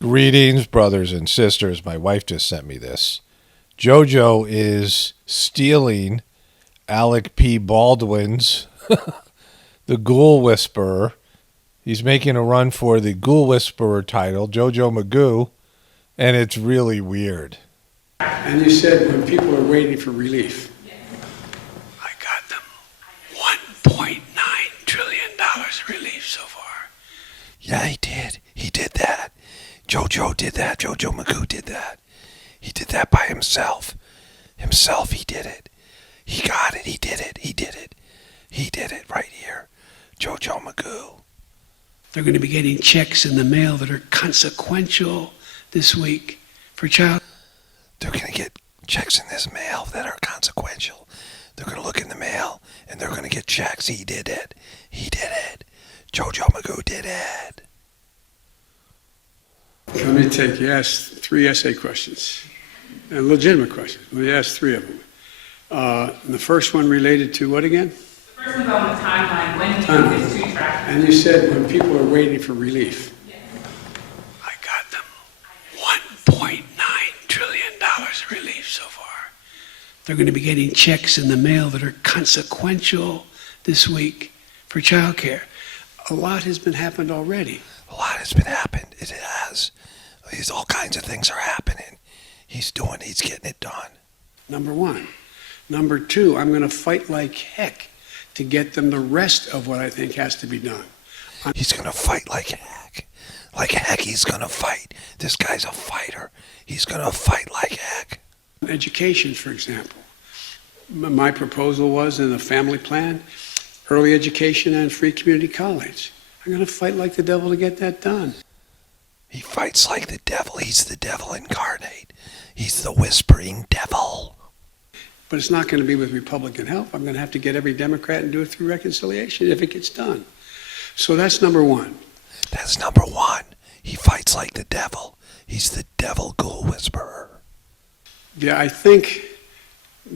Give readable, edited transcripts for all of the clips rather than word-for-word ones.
Greetings, brothers and sisters. My wife just sent me this. JoJo is stealing Alec P. Baldwin's The Ghoul Whisperer. He's making a run for the Ghoul Whisperer title, JoJo Magoo, and it's really weird. And you said when people are waiting for relief, I got them $1.9 trillion relief so far. Yeah, he did. He did that. JoJo did that. JoJo Magoo did that. He did that by himself. He did it. He got it. He did it. He did it. He did it right here. JoJo Magoo. They're going to be getting checks in the mail that are consequential this week for child. They're going to get checks in this mail that are consequential. They're going to look in the mail and they're going to get checks. He did it. He did it. JoJo Magoo did it. Let me take, you asked 3 essay questions, and legitimate questions. We asked 3 of them. And the first one related to what again? The first one's on the timeline. When do you think this two track? And you said when people are waiting for relief. Yes. I got them $1.9 trillion relief so far. They're going to be getting checks in the mail that are consequential this week for child care. A lot has been happened already. A lot has been happened. It has. All kinds of things are happening. He's getting it done. Number 1. Number 2, I'm going to fight like heck to get them the rest of what I think has to be done. He's going to fight like heck. Like heck, he's going to fight. This guy's a fighter. He's going to fight like heck. Education, for example. My proposal was in the family plan, early education and free community college. I'm going to fight like the devil to get that done. He fights like the devil. He's the devil incarnate. He's the whispering devil. But it's not going to be with Republican help. I'm going to have to get every Democrat and do it through reconciliation if it gets done. So that's number 1. That's number 1. He fights like the devil. He's the devil ghoul whisperer. Yeah, I think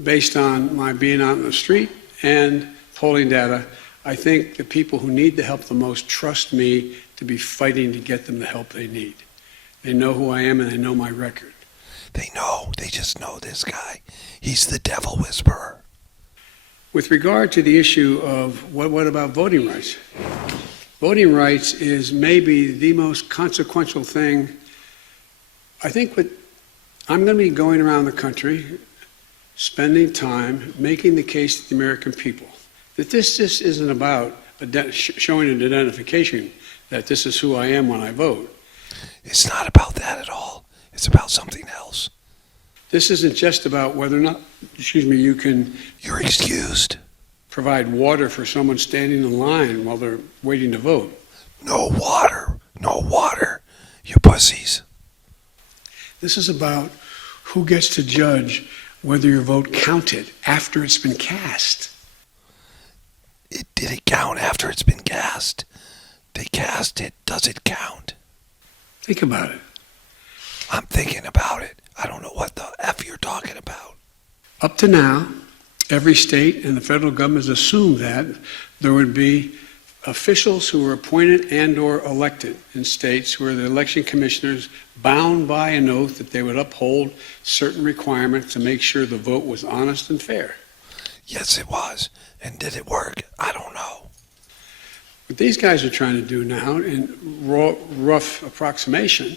based on my being out in the street and polling data, I think the people who need the help the most trust me to be fighting to get them the help they need. They know who I am and they know my record. They just know this guy. He's the devil whisperer. With regard to the issue of what about voting rights? Voting rights is maybe the most consequential thing. I think I'm going to be going around the country, spending time making the case to the American people that this just isn't about showing an identification that this is who I am when I vote. It's not about that at all. It's about something else. This isn't just about whether or not, You're excused. provide water for someone standing in line while they're waiting to vote. No water. No water. You pussies. This is about who gets to judge whether your vote counted after it's been cast. Did it count after it's been cast? They cast it. Does it count? Think about it. I'm thinking about it. I don't know what the F you're talking about. Up to now, every state and the federal government has assumed that there would be officials who were appointed and or elected in states where the election commissioners bound by an oath that they would uphold certain requirements to make sure the vote was honest and fair. Yes, it was. And did it work? I don't know. What these guys are trying to do now, in rough approximation,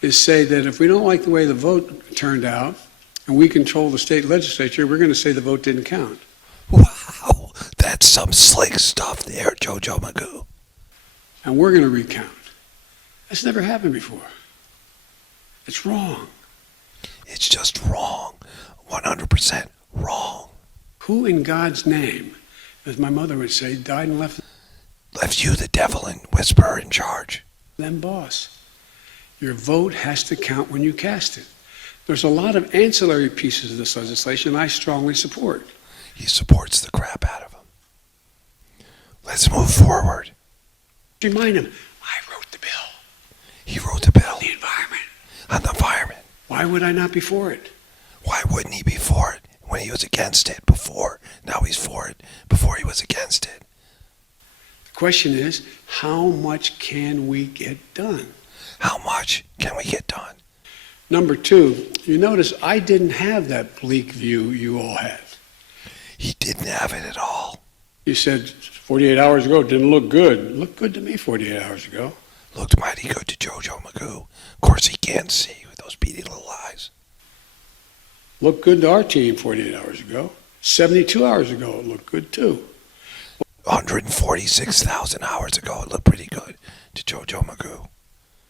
is say that if we don't like the way the vote turned out and we control the state legislature, we're going to say the vote didn't count. Wow, that's some slick stuff there, JoJo Magoo. And we're going to recount. That's never happened before. It's wrong. It's just wrong. 100% wrong. Who in God's name, as my mother would say, died and left You, the devil and whisperer, in charge. them boss? Your vote has to count when you cast it. There's a lot of ancillary pieces of this legislation I strongly support. He supports the crap out of him. Let's move forward. Remind him, I wrote the bill. He wrote the bill On the environment. on the environment. Why would I not be for it? Why wouldn't he be for it when he was against it before? Now he's for it before he was against it. The question is, how much can we get done? How much can we get done? Number two, you notice I didn't have that bleak view you all had. He didn't have it at all. You said 48 hours ago it didn't look good. It looked good to me 48 hours ago. Looked mighty good to JoJo Magoo. Of course he can't see with those beady little eyes. Looked good to our team 48 hours ago. 72 hours ago it looked good too. 146,000 hours ago it looked pretty good to JoJo Magoo.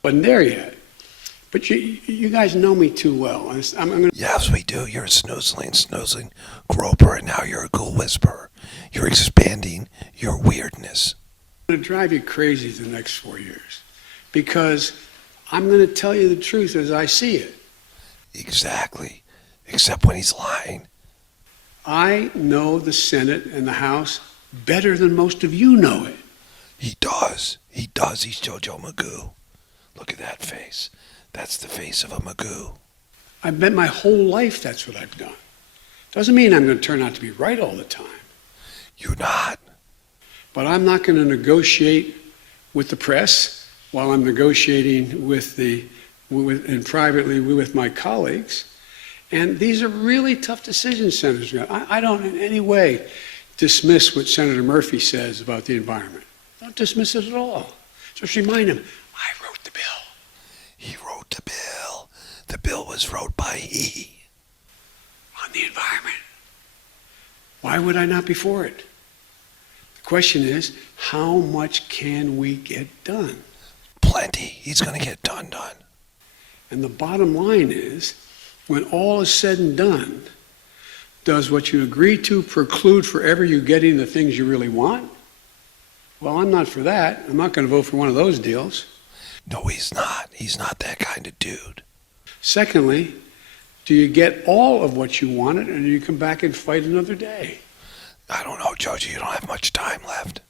Wasn't there yet. But you guys know me too well. I'm going to... Yes, we do. You're a snoozling groper, and now you're a ghoul whisperer. You're expanding your weirdness. going to drive you crazy the next 4 years because I'm going to tell you the truth as I see it. Exactly. Except when he's lying. I know the Senate and the House better than most of you know it. He does. He does. He's JoJo Magoo. Look at that face. That's the face of a Magoo. I've bet my whole life that's what I've done. Doesn't mean I'm going to turn out to be right all the time. You're not. But I'm not going to negotiate with the press while I'm negotiating and privately with my colleagues. And these are really tough decisions, Senator. I don't in any way dismiss what Senator Murphy says about the environment. Don't dismiss it at all. Just remind him, I wrote the bill. He wrote the bill. The bill was wrote by he. On the environment. Why would I not be for it? The question is, how much can we get done? Plenty. He's going to get done. And the bottom line is, when all is said and done, does what you agree to preclude forever you getting the things you really want? Well, I'm not for that. I'm not going to vote for one of those deals. No, he's not. He's not that kind of dude. Secondly, do you get all of what you wanted, or do you come back and fight another day? I don't know, JoJo. You don't have much time left.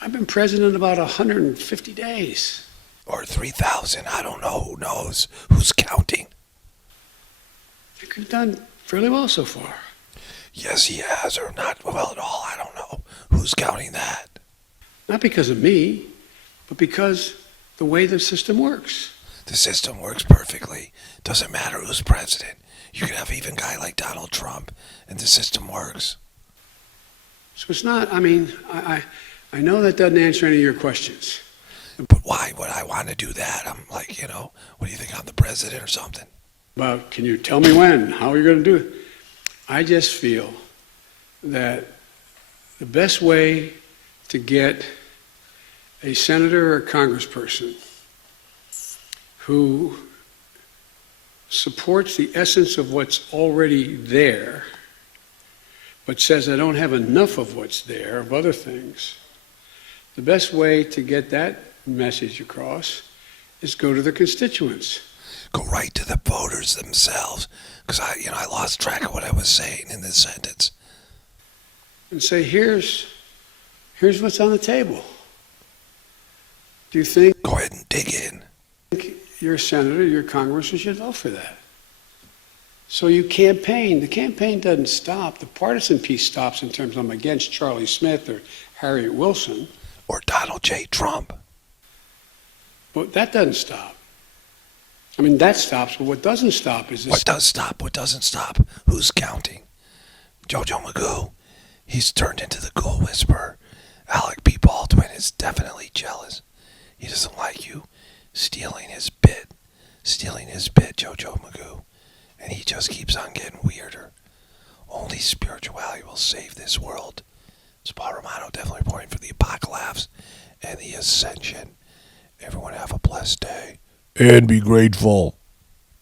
I've been president about 150 days. Or 3,000. I don't know. Who knows? Who's counting? I think we've done fairly well so far. Yes, he has, or not well at all. I don't know. Who's counting that? Not because of me, but because the way the system works. The system works perfectly. Doesn't matter who's president. You can have even a guy like Donald Trump, and the system works. So it's not, I mean, I know that doesn't answer any of your questions. But why would I want to do that? I'm like, what do you think, I'm the president or something? But can you tell me when? How are you going to do it? I just feel that the best way to get a senator or a congressperson who supports the essence of what's already there, but says I don't have enough of what's there, of other things, the best way to get that message across is go to the constituents. Go right to the voters themselves, because I lost track of what I was saying in this sentence. And say, here's what's on the table. Do you think Go ahead and dig in. your senator, your congressman should vote for that? So you campaign. The campaign doesn't stop. The partisan piece stops in terms of I'm against Charlie Smith or Harriet Wilson. Or Donald J. Trump. But that doesn't stop. I mean, that stops, but what doesn't stop is this. What does stop? What doesn't stop? Who's counting? JoJo Magoo. He's turned into the Ghoul Whisperer. Alec P. Baldwin is definitely jealous. He doesn't like you stealing his bit, JoJo Magoo. And he just keeps on getting weirder. Only spirituality will save this world. It's Paul Romano, definitely reporting for the Apocalaughs and the Ascension. Everyone have a blessed day. And be grateful.